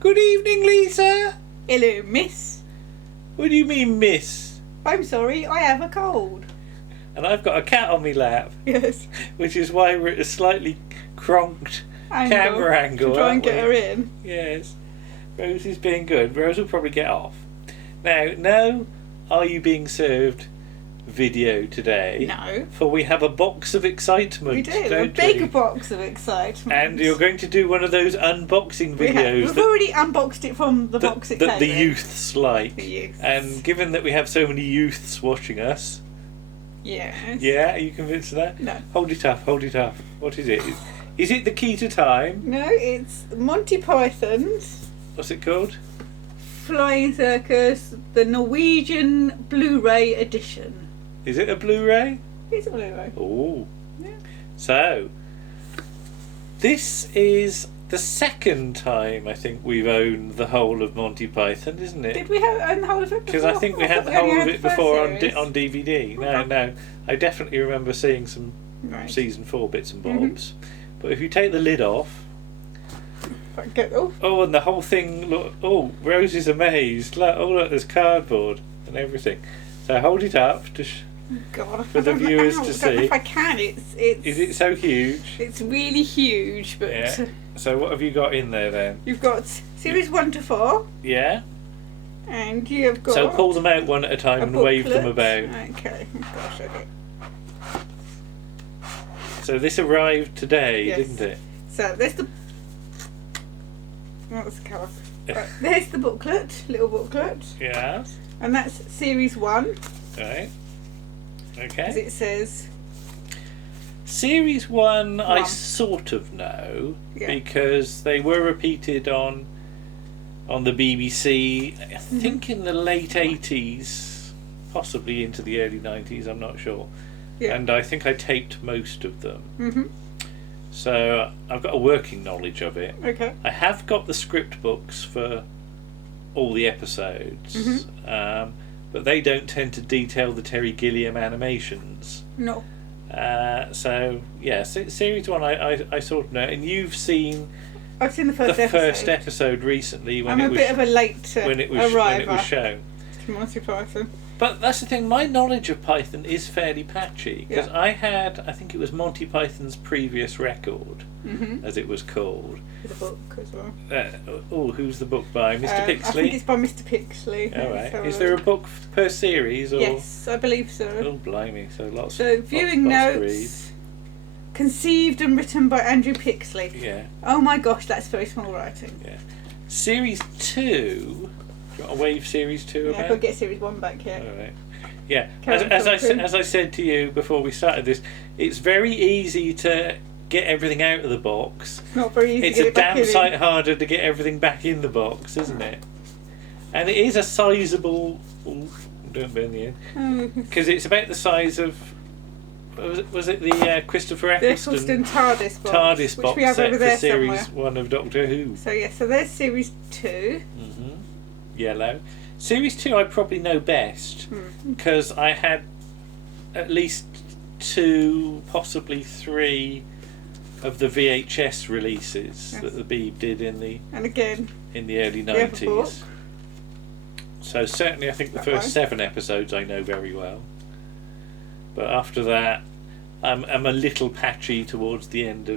Good evening, Lisa. Hello, miss. What do you mean, miss? I'm sorry, I have a cold. And I've got a cat on me lap, Yes. which is why we're at a slightly cronked camera angle. To try and aren't get we? her in. Yes. Rose is being good. Rose will probably get off. Now, no, are you being served video today? No. For we have a box of excitement. We do, a don't big we? box of excitement. And you're going to do one of those unboxing videos We've already unboxed it from the box it that the came in. youths like. The youths. And given that we have so many youths watching us, Yes. yeah, are you convinced of that? No. Hold it up, hold it up. What is it? Is it the key to time? No, it's Monty Python's What's it called? Flying Circus, the Norwegian Blu-ray edition. Is it a Blu-ray? It's a Blu-ray. Oh. Yeah. So, this is the second time I think we've owned the whole of Monty Python, isn't it? Did we own the whole of it before? Because I think we had the thought whole only of had it the first before series. on DVD. No, Okay. no. I definitely remember seeing some Right. season 4 bits and bobs. But if you take the lid off, Oh, and the whole thing, look, oh, Rose is amazed. Look, oh, look, there's cardboard and everything. So hold it up to God. for the viewers to I don't know see. if I can. It's. Is it so huge? It's really huge, but Yeah. So what have you got in there then? you've got series 1 to 4, Yeah? and you have got. So pull them out one at a time a and wave them booklet. about. Okay. Gosh, okay. So this arrived today, Yes. didn't it? So there's the. What's the colour? Right, there's the booklet, little booklet, Yeah. and that's series 1, Right. as Okay. it says. Series 1 I One. sort of know Yeah. because they were repeated on the BBC, I think in the late 80s, possibly into the early 90s, I'm not sure. Yeah. And I think I taped most of them. Mhm. So I've got a working knowledge of it. Okay. I have got the script books for all the episodes, but they don't tend to detail the Terry Gilliam animations. No. So yeah, series 1 I sort of know, and you've seen I've seen the first the episode. first episode recently when I'm it a was bit of a late when it was arriver shown. to Monty Python. But that's the thing, my knowledge of Python is fairly patchy because Yeah. I think it was Monty Python's previous record, as it was called. There's a book as well. Who's the book by? Mr. I think Pixley? it's by Mr. Pixley. All Let's have right. Is there a book per series? Or? Yes, I believe so. Oh, blimey. So lots So, viewing lots to notes, conceived and written by Andrew Pixley. read. Yeah, Oh my gosh, that's very small writing. yeah. Series 2... Do you want to wave Series 2 Yeah, about? I've got to get series 1 back here. All right. Yeah, Carry as on. I said to you before we started this, it's very easy to get everything out of the box. Not very easy It's to a get it back damn in. sight harder to get everything back in the box, isn't it? And it is a sizable... Ooh, don't burn the end. Oh, Because it's about the size of... Was it the Christopher the Eccleston Eccleston TARDIS box. TARDIS which box we have set over for there Series somewhere. 1 of Doctor Who? So yeah, so there's series 2. Yellow. Series 2 I probably know best because I had at least 2, possibly 3 of the VHS releases Yes. that the Beeb did in the And again, early we have a book. 90s. So certainly I think the That first one. 7 episodes I know very well. But after that I'm a little patchy towards the end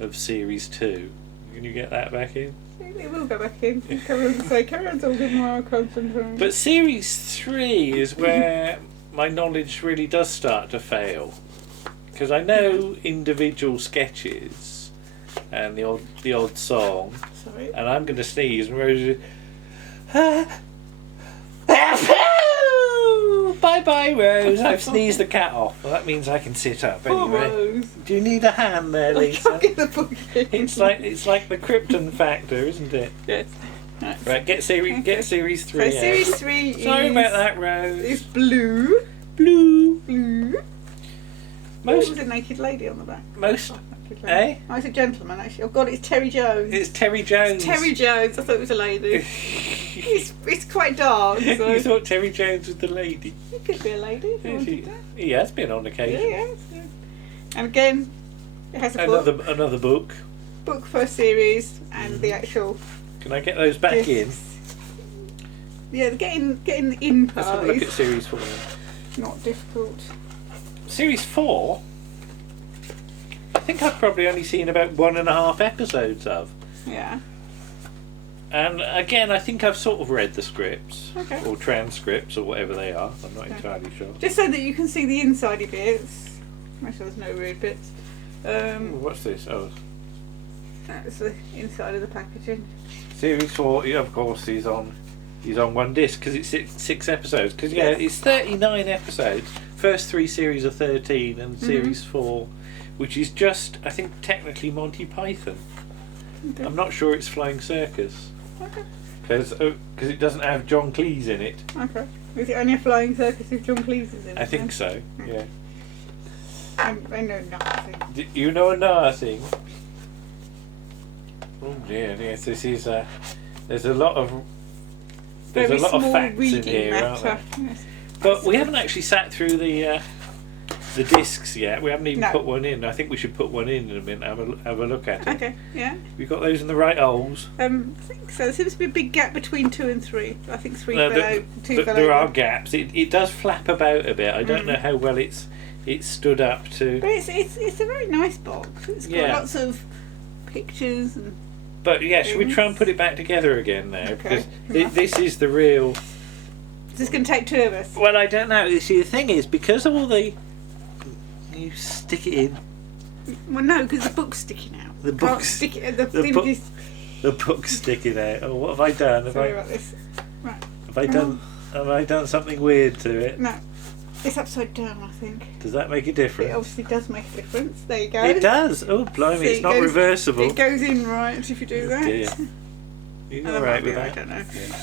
of Series 2. Can you get that back in? it will go back in. Carry on talking while I concentrate. But Series 3 is where my knowledge really does start to fail. Because I know individual sketches and the odd song, Sorry. and I'm going to sneeze and Rose Bye bye, Rose. I've sneezed the cat off. Well, that means I can sit up Poor anyway. Rose. Do you need a hand there, I Lisa? can't get the book in. It's like the Krypton factor, isn't it? Yes. Right, get series 3. So out. series 3 Sorry is, about that, Rose. is blue. Blue. Blue. Most was a naked lady on the back. most Naked Eh? lady. Oh, it's a gentleman actually. Oh God, it's Terry Jones. It's Terry Jones. Terry Jones. I thought it was a lady. it's quite dark. So You thought Terry Jones was the lady. it could be a lady if you wanted that. He has been on Yeah, occasion. yeah. And again, it has a book. Another book. Book first series and the actual Can I get those back in? Yeah, getting the in part. Let's have a look at series 4. Not difficult. Series 4? I think I've probably only seen about 1.5 episodes of. Yeah. And again, I think I've sort of read the scripts. Okay. Or transcripts or whatever they are. I'm not entirely sure. Just so that you can see the insidey bits. Make sure there's no weird bits. What's this? Oh. That's the inside of the packaging. Series 4, yeah, of course, he's on one disc because it's six episodes. Because it's 39 episodes. First 3 series are 13, and Series 4, which is just, I think, technically Monty Python. Okay. I'm not sure it's Flying Circus Okay. because it doesn't have John Cleese in it. Okay. Is it only a Flying Circus if John Cleese is in it? I think so. Yeah. I know nothing. You know another thing. Oh dear, yes, this is there's a lot of Very facts reading in here, aren't there? Yes. But we haven't actually sat through the discs yet. We haven't even put one in. I think we should put one in a minute. Have a look at it. Okay. Yeah. We've got those in the right holes. I think so. There seems to be a big gap between 2 and 3. I think 3 No, fell out. 2 fell there over. are gaps. It does flap about a bit. I don't know how well it's stood up to. But it's a very nice box. It's got lots of pictures and. But yeah, should we try and put it back together again now? Okay. Because this is the real. Is this going to take 2 of us? Well, I don't know. You see, the thing is, because all the. You stick it in. Well, no, because the book's sticking out. The Can't book's stick it. the book's sticking out. Oh, what have I done? Sorry about this. Right. Have I done something weird to it? No, it's upside down. I think. Does that make a It difference? obviously does make a difference. There you go. It does. Oh, blimey! See, It's it not goes- reversible. It goes in right if you do that. Dear. You And all that right might be with right, that? I don't know. Yeah.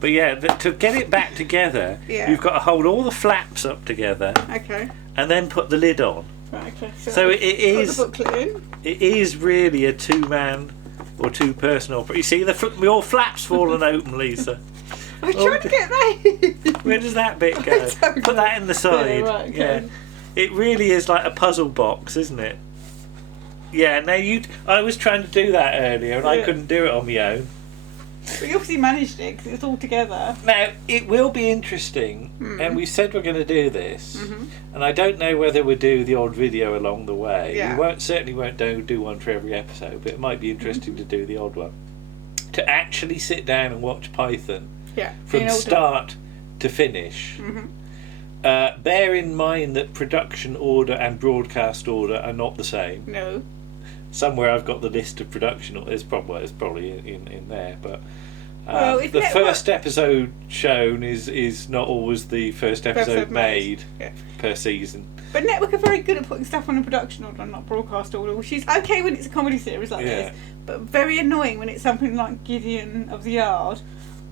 But yeah, to get it back together, Yeah. you've got to hold all the flaps up together Okay. and then put the lid on. Right. Okay. So it is. Put the booklet in. It is really a 2-man or 2-person opera. You see, your flaps fallen open, Lisa. I was trying to get that. Where does that bit I go? don't Put that in the side. Yeah, right, okay. Yeah. It really is like a puzzle box, isn't it? Yeah. Now I was trying to do that earlier, and I Yeah. couldn't do it on my own. But you obviously managed it because it's all together. Now it will be interesting, and we said we're going to do this, and I don't know whether we'll do the odd video along the way. Yeah. We certainly won't do one for every episode, but it might be interesting to do the odd one. To actually sit down and watch Python Yeah. from start to finish. Bear in mind that production order and broadcast order are not the same. No. Somewhere I've got the list of production orders. It's probably in there, but Well, if the network- first episode shown is not always the first episode made Yeah. per season. But Network are very good at putting stuff on a production order and not broadcast order, which is okay when it's a comedy series like Yeah. this, but very annoying when it's something like Gideon of the Yard,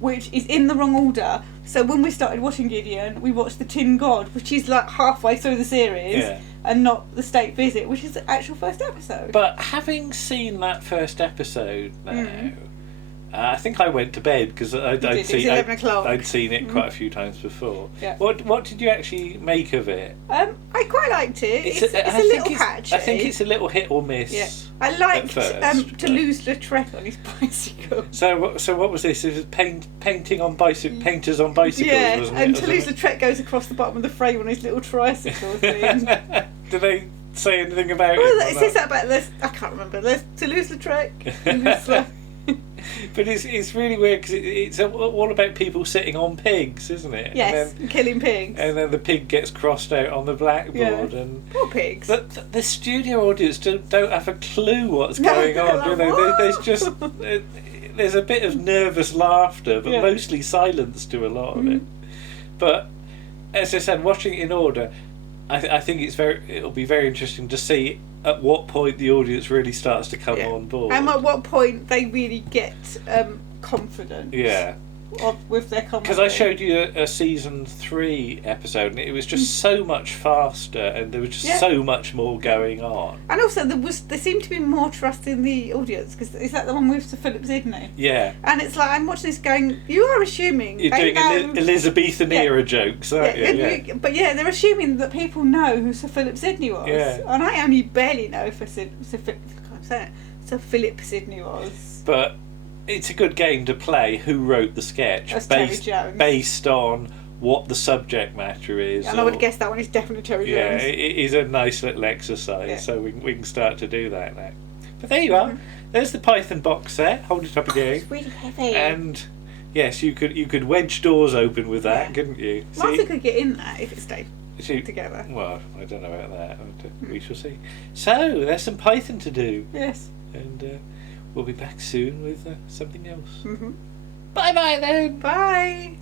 which is in the wrong order. So when we started watching Gideon, we watched The Tin God, which is like halfway through the series, Yeah. and not The State Visit, which is the actual first episode. But having seen that first episode now, I think I went to bed because did, it was 11 o'clock. I'd seen it quite a few times before. Yeah. What did you actually make of it? I quite liked it. It's a I think little patchy. I think it's a little hit or miss. Yeah. I liked first, but- Toulouse-Lautrec on his bicycle. So what was this? It was painters on bicycles, Yeah, wasn't and it? Toulouse-Lautrec goes across the bottom of the frame on his little tricycle thing. Do they say anything about Well, it? it says that about I can't remember. There's Toulouse-Lautrec. But it's really weird because it's all about people sitting on pigs, isn't it? Yes, And killing pigs. then the pig gets crossed out on the blackboard, Yeah. and Poor pigs. the studio audience don't have a clue what's No, going they're on. like, You know, "What?" there's just there's a bit of nervous laughter, but Yeah. mostly silence to a lot of it. But as I said, watching it in order, I think it'll be very interesting to see at what point the audience really starts to come on board. And at what point they really get confident. Yeah. With their comedy. Because I showed you a season 3 episode, and it was just so much faster, and there was just so much more going on. And also there seemed to be more trust in the audience, because is that the one with Sir Philip Sidney? Yeah. And it's like I'm watching this going, you are assuming You're they doing know, Elizabethan era jokes, aren't you? Yeah. But yeah, they're assuming that people know who Sir Philip Sidney was. Yeah. And I only barely know who Sir Philip Sidney was. But it's a good game to play. Who wrote the sketch? That's Terry Jones. Based on what the subject matter is. And I would guess that one is definitely Terry Jones. Yeah, it is a nice little exercise, Yeah. so we can start to do that now. But there you are. There's the Python box set. Hold it up again. It's really heavy. And yes, you could wedge doors open with that, Yeah. couldn't you? Martha could get in there if it stayed See, together. well, I don't know about that. We shall see. So there's some Python to do, Yes. and we'll be back soon with something else. Mm-hmm. Bye bye then. Bye.